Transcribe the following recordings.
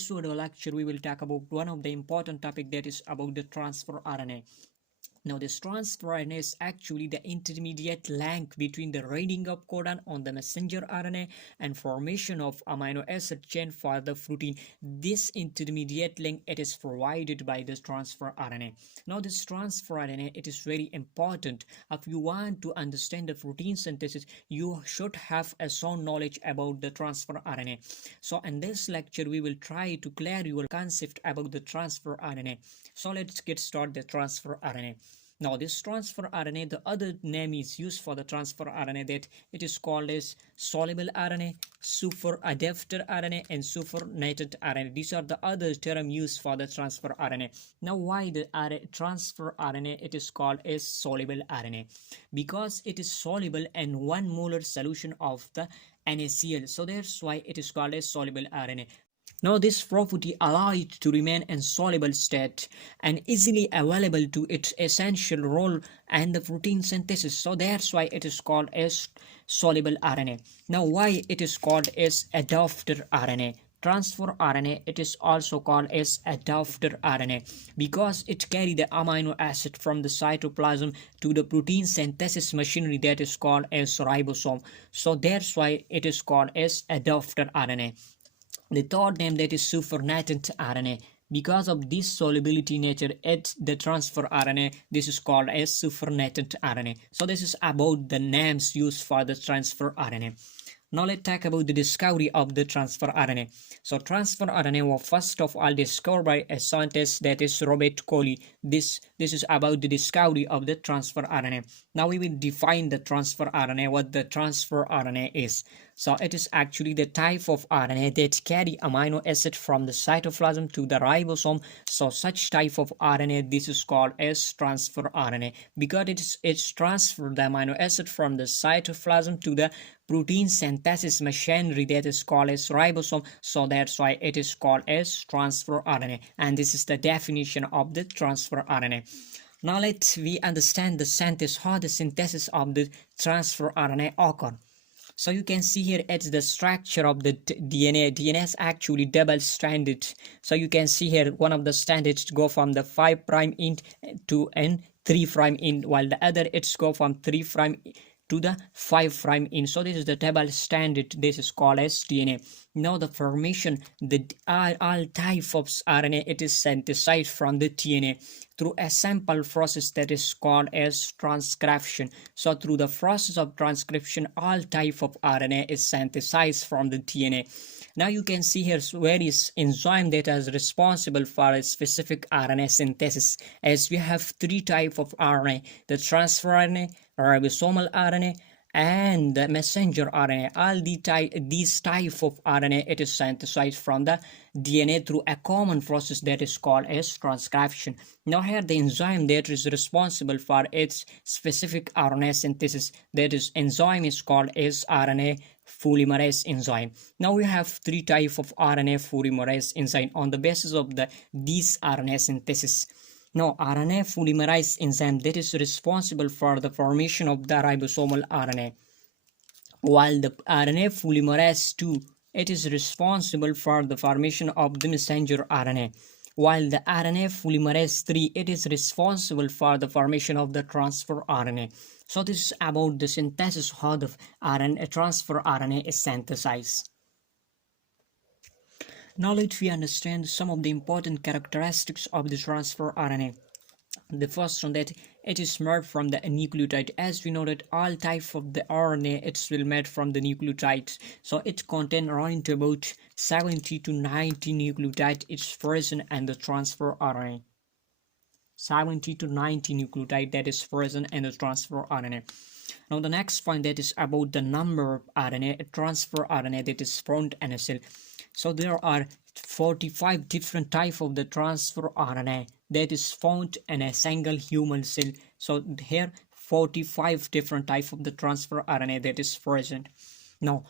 this video lecture we will talk about one of the important topic, that is about the transfer RNA. Now, this transfer RNA is actually the intermediate link between the reading of codon on the messenger RNA and formation of amino acid chain for the protein. This intermediate link, it is provided by this transfer RNA. Now, this transfer RNA, it is very important. If you want to understand the protein synthesis, you should have a sound knowledge about the transfer RNA. So, in this lecture, we will try to clear your concept about the transfer RNA. So, let's get started the transfer RNA. Now, this transfer RNA, the other name is used for the transfer RNA, that it is called as soluble RNA, superadapted RNA, and supernatant RNA. These are the other terms used for the transfer RNA. Now, why the transfer RNA it is called as soluble RNA? Because it is soluble in 1 molar solution of the NaCl. So that's why it is called as soluble RNA. Now, this property allows it to remain in soluble state and easily available to its essential role in the protein synthesis. So that's why it is called as soluble RNA. Now, why it is called as adapted RNA? Transfer RNA, it is also called as adapted RNA because it carries the amino acid from the cytoplasm to the protein synthesis machinery, that is called as ribosome. So that's why it is called as adapted RNA. The third name, that is supernatant RNA. Because of this solubility nature at the transfer RNA, this is called as supernatant RNA. So this is about the names used for the transfer RNA. Now let's talk about the discovery of the transfer RNA. So transfer RNA was first of all discovered by a scientist, that is Robert Coley. This is about the discovery of the transfer RNA. Now we will define the transfer RNA, what the transfer RNA is. So it is actually the type of RNA that carry amino acid from the cytoplasm to the ribosome. So such type of RNA, this is called as transfer RNA because it's transferred the amino acid from the cytoplasm to the protein synthesis machinery, that is called as ribosome. So that's why it is called as transfer RNA, and this is the definition of the transfer RNA. Now let's we understand the synthesis, how the synthesis of the transfer RNA occur. So you can see here it's the structure of the DNA. DNA is actually double-stranded. So you can see here one of the strands go from the 5' end to and 3' end, while the other it's go from 3' to the 5' end. So this is the double-stranded. This is called as DNA. Now the formation, the all type of RNA, it is synthesized from the DNA through a simple process that is called as transcription. So through the process of transcription, all type of RNA is synthesized from the DNA. Now you can see here various enzyme that is responsible for a specific RNA synthesis, as we have 3 types of RNA: the transfer RNA, ribosomal RNA, and the messenger RNA. All these type of RNA, it is synthesized from the DNA through a common process that is called as transcription. Now here the enzyme that is responsible for its specific RNA synthesis, that is enzyme is called as RNA polymerase enzyme. Now we have 3 types of RNA polymerase enzyme on the basis of these RNA synthesis. Now, RNA polymerase enzyme that is responsible for the formation of the ribosomal RNA, while the RNA polymerase 2, it is responsible for the formation of the messenger RNA, while the RNA polymerase 3, it is responsible for the formation of the transfer RNA. So this is about the synthesis, how the transfer RNA is synthesized. Now let we understand some of the important characteristics of the transfer RNA. The first one, that it is made from the nucleotide. As we know that all types of the RNA, it's will made from the nucleotides. So it contains around about 70 to 90 nucleotides. It's present in the transfer RNA. 70 to 90 nucleotide that is present in the transfer RNA. Now the next point, that is about the number of RNA, transfer RNA that is found in a cell. So there are 45 different types of the transfer RNA that is found in a single human cell. So here 45 different types of the transfer RNA that is present. Now,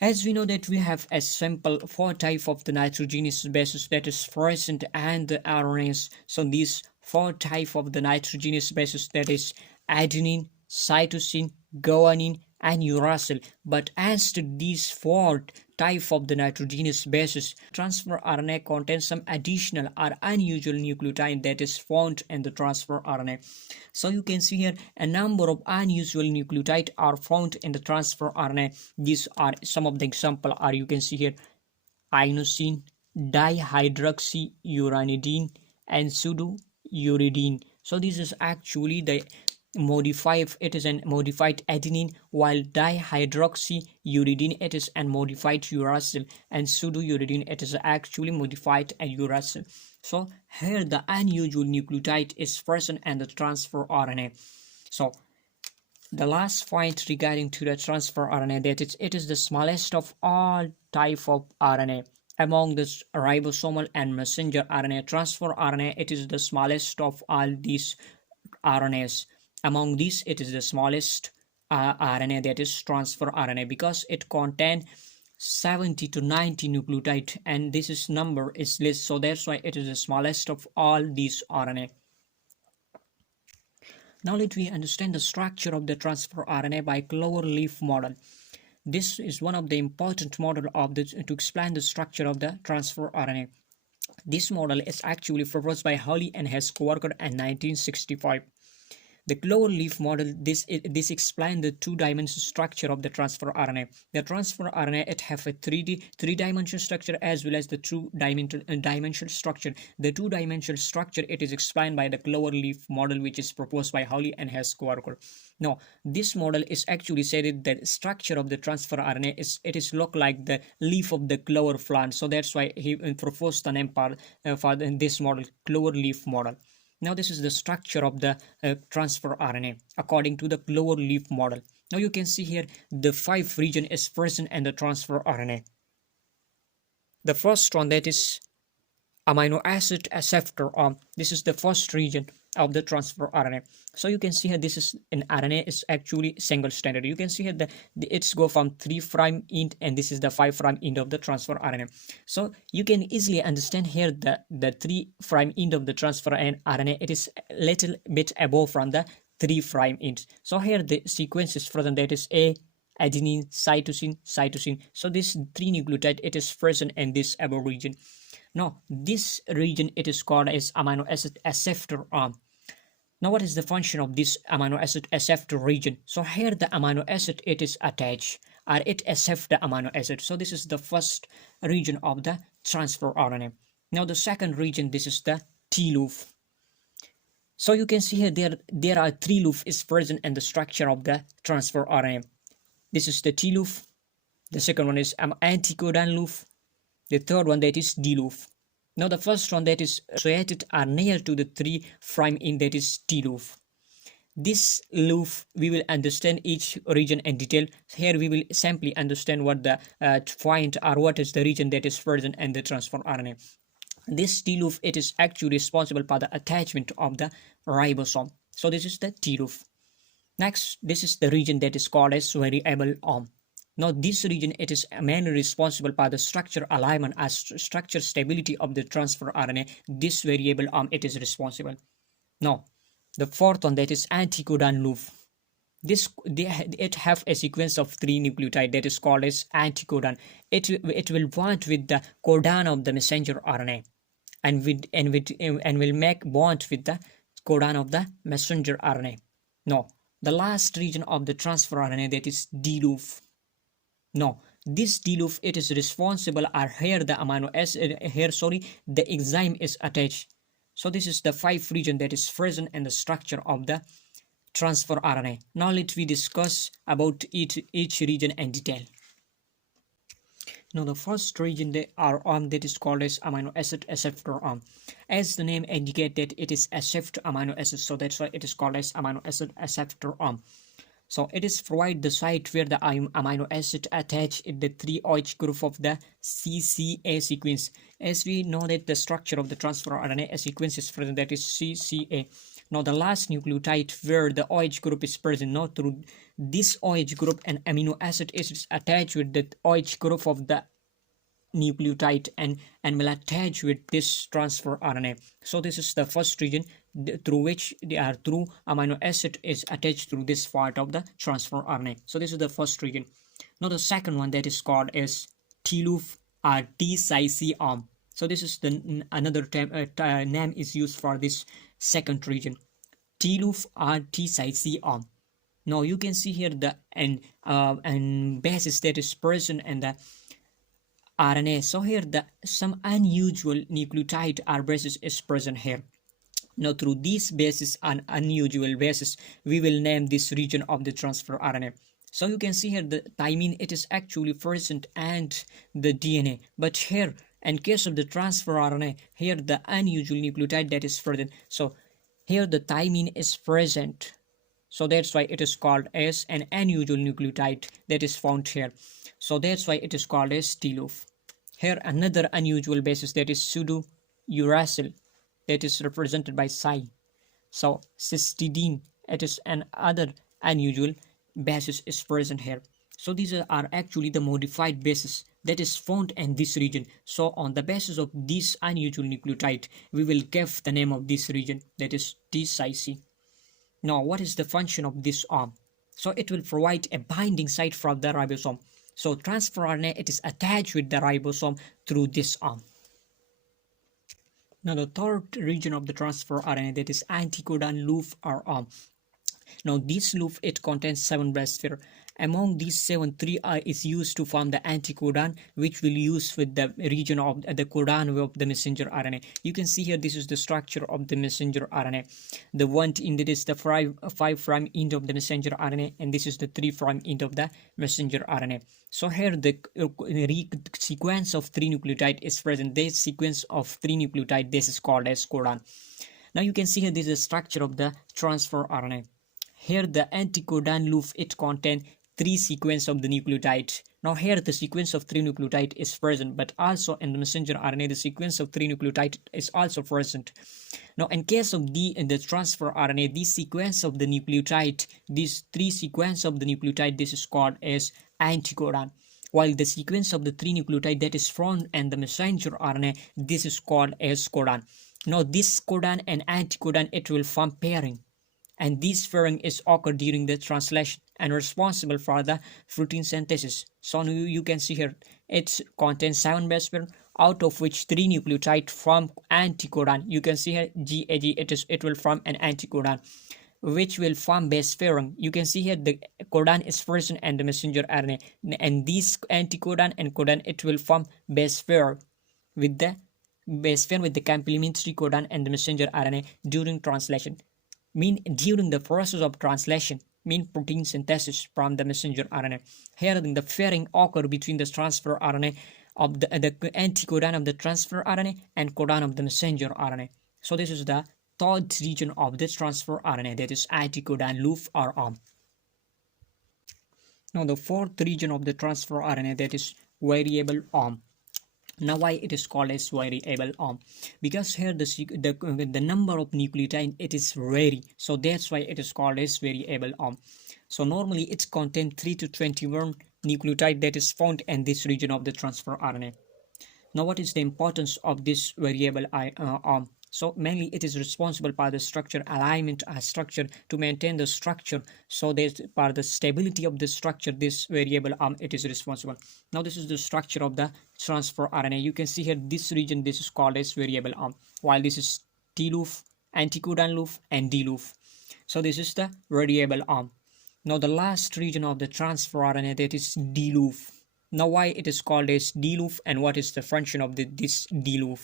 as we know that we have a simple 4 types of the nitrogenous bases that is present and the RNAs. So these 4 types of the nitrogenous bases, that is adenine, cytosine, guanine, and uracil. But as to these four type of the nitrogenous bases, transfer RNA contains some additional or unusual nucleotide that is found in the transfer RNA. So you can see here a number of unusual nucleotides are found in the transfer RNA. These are some of the example are, you can see here, inosine, dihydroxyuranidine, and pseudouridine. So this is actually the modified, it is a modified adenine, while dihydroxyuridine it is a modified uracil, and pseudouridine it is actually modified uracil. So here the unusual nucleotide is present in the transfer RNA. So the last point regarding to the transfer RNA, that it is the smallest of all type of RNA. Among the ribosomal and messenger RNA, transfer RNA, it is the smallest of all these RNAs. Among these, it is the smallest RNA, that is transfer RNA, because it contains 70 to 90 nucleotide, and this is number is less, so that's why it is the smallest of all these RNA. Now let me understand the structure of the transfer RNA by Clover leaf model. This is one of the important model of the to explain the structure of the transfer RNA. This model is actually proposed by Hawley and his co-worker in 1965. The Clover leaf model, this explains the two-dimensional structure of the transfer RNA. The transfer RNA, it have a three-dimensional structure as well as the two-dimensional structure. The two-dimensional structure, it is explained by the Clover leaf model, which is proposed by Hawley and his co-worker. Now, this model is actually said that the structure of the transfer RNA is look like the leaf of the clover plant. So that's why he proposed the name for this model, Clover leaf model. Now this is the structure of the transfer RNA according to the Clover leaf model. Now you can see here the 5 region is present in the transfer RNA. The first one, that is amino acid acceptor arm. This is the first region of the transfer RNA. So you can see here this is an RNA is actually single stranded. You can see here it's go from 3' end, and this is the 5' end of the transfer RNA. So you can easily understand here the 3' end of the transfer RNA, it is a little bit above from the 3' end. So here the sequence is present, that is A, adenine, cytosine, cytosine. So this 3 nucleotide, it is present in this above region. Now this region, it is called as amino acid acceptor arm. Now what is the function of this amino acid acceptor region? So here the amino acid, it is attached, or it accepts the amino acid. So this is the first region of the transfer RNA. Now the second region, this is the T loop. So you can see here there are 3 loops is present in the structure of the transfer RNA. This is the T loop. The second one is anticodon loop. The third one, that is D loop. Now the first one that is associated are near to the 3' end, that is T loop. This loop we will understand each region in detail. Here we will simply understand what the point or what is the region that is present in the transfer RNA. This T loop, it is actually responsible for the attachment of the ribosome. So this is the T loop. Next, this is the region that is called as variable arm. Now this region, it is mainly responsible for the structure alignment as structure stability of the transfer RNA. This variable arm, it is responsible. Now the fourth one, that is anticodon loop. It have a sequence of 3 nucleotide that is called as anticodon. It will bond with the codon of the messenger RNA and will make bond with the codon of the messenger RNA. Now the last region of the transfer RNA, that is D loop. Now this D loop, it is responsible, or here the amino acid the enzyme is attached. So this is the 5 region that is present in the structure of the transfer RNA. Now let me discuss about each region in detail. Now the first region that is called as amino acid acceptor arm. As the name indicates that it is accept amino acids, so that's why it is called as amino acid acceptor arm. So it is provide the site where the amino acid attach in the 3-OH group of the CCA sequence. As we know that the structure of the transfer RNA sequence is present, that is CCA. Now the last nucleotide where the OH group is present, now through this OH group an amino acid is attached with the OH group of the nucleotide and will attach with this transfer RNA. So this is the first region, through which they are through amino acid is attached through this part of the transfer RNA. So this is the first region. Now the second one that is called as T-loop or T-Cy arm. So this is the another term, name is used for this second region, T-loop or T-Cy arm. Now you can see here the and basis that is present in the RNA. So here the some unusual nucleotide or basis is present here. Now through these bases and unusual bases, we will name this region of the transfer RNA. So you can see here the thymine, it is actually present and the DNA. But here in case of the transfer RNA, here the unusual nucleotide that is present. So here the thymine is present. So that's why it is called as an unusual nucleotide that is found here. So that's why it is called as T-loop. Here another unusual basis that is pseudo-uracil that is represented by psi. So cysteine, it is an other unusual basis is present here. So these are actually the modified bases that is found in this region. So on the basis of this unusual nucleotide, we will give the name of this region that is T-Cy. Now, what is the function of this arm? So it will provide a binding site for the ribosome. So transfer RNA, it is attached with the ribosome through this arm. Now the third region of the transfer RNA, that is anticodon loop or arm. Now this loop, it contains 7 base pairs. Among these 7, 3 is used to form the anticodon, which will use with the region of the codon of the messenger RNA. You can see here this is the structure of the messenger RNA. The one end, it is the 5' end of the messenger RNA, and this is the 3' end of the messenger RNA. So here the sequence of 3 nucleotide is present. This sequence of 3 nucleotide, this is called as codon. Now you can see here this is the structure of the transfer RNA. Here the anticodon loop, it contains 3 sequence of the nucleotide. Now here the sequence of 3 nucleotide is present, but also in the messenger RNA the sequence of 3 nucleotide is also present. Now in case of the transfer RNA, this sequence of the nucleotide, these 3 sequence of the nucleotide, this is called as anticodon. While the sequence of the 3 nucleotide that is found in the messenger RNA, this is called as codon. Now this codon and anticodon, it will form pairing, and this pairing is occurred during the translation and responsible for the protein synthesis. So you can see here it contains 7 base pairs, out of which 3 nucleotide form anticodon. You can see here GAG, it will form an anticodon which will form base pairing. You can see here the codon is present and the messenger RNA, and this anticodon and codon, it will form base pair with the complementary codon and the messenger RNA during translation. During the process of translation, protein synthesis from the messenger RNA. Here the pairing occur between the transfer RNA of the anticodon of the transfer RNA and codon of the messenger RNA. So this is the third region of this transfer RNA, that is anticodon loop or arm. Now the fourth region of the transfer RNA, that is variable arm. Now why it is called as variable arm? Because here the number of nucleotide, it is vary, so that's why it is called as variable arm. So normally it contains 3 to 21 nucleotide that is found in this region of the transfer RNA. Now what is the importance of this variable arm? So mainly it is responsible for the structure alignment structure to maintain the structure. So that for the stability of the structure, this variable arm, it is responsible. Now this is the structure of the transfer RNA. You can see here this region, this is called as variable arm, while this is T loop, anticodon loop, and D loop. So this is the variable arm. Now the last region of the transfer RNA, that is D loop. Now why it is called as D loop, and what is the function of this D loop?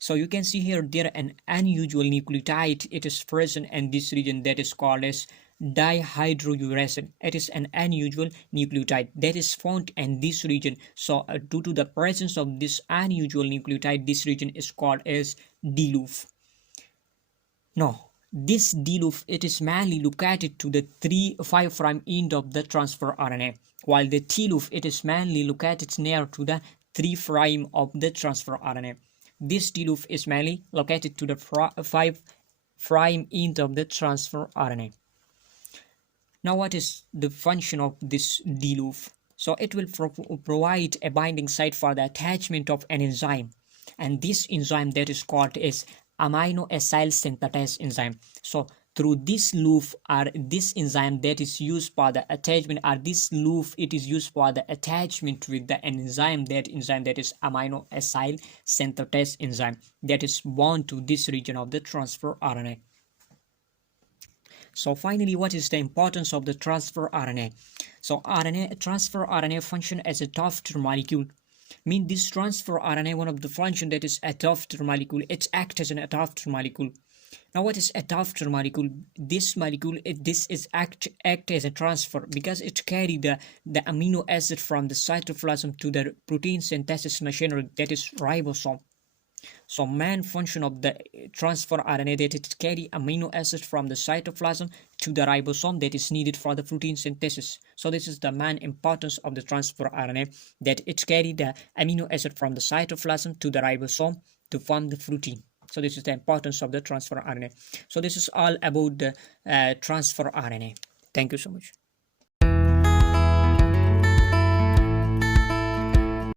So you can see here there an unusual nucleotide, it is present in this region, that is called as dihydrouracil. It is an unusual nucleotide that is found in this region. So due to the presence of this unusual nucleotide, this region is called as D loop. Now this D loop, it is mainly located to the 5' end of the transfer RNA, while the T loop, it is mainly located near to the 3' of the transfer RNA. This D loop is mainly located to the 5' end of the transfer RNA. Now what is the function of this D loop? So it will provide a binding site for the attachment of an enzyme, and this enzyme that is called as amino acyl synthetase enzyme. So through this loop or this enzyme that is used for the attachment, or this loop it is used for the attachment with the enzyme that is amino acyl synthetase enzyme that is bound to this region of the transfer RNA. So finally, what is the importance of the transfer RNA? So transfer RNA function as a tofter molecule. Mean this transfer RNA, one of the function that is a tofter molecule, it acts as an tofter molecule. Now what is a tofter molecule? This molecule, this is act as a transfer because it carry the amino acid from the cytoplasm to the protein synthesis machinery, that is ribosome. So main function of the transfer RNA that it carry amino acid from the cytoplasm to the ribosome that is needed for the protein synthesis. So this is the main importance of the transfer RNA, that it carry the amino acid from the cytoplasm to the ribosome to form the protein. So this is the importance of the transfer RNA. So this is all about the transfer RNA. Thank you so much.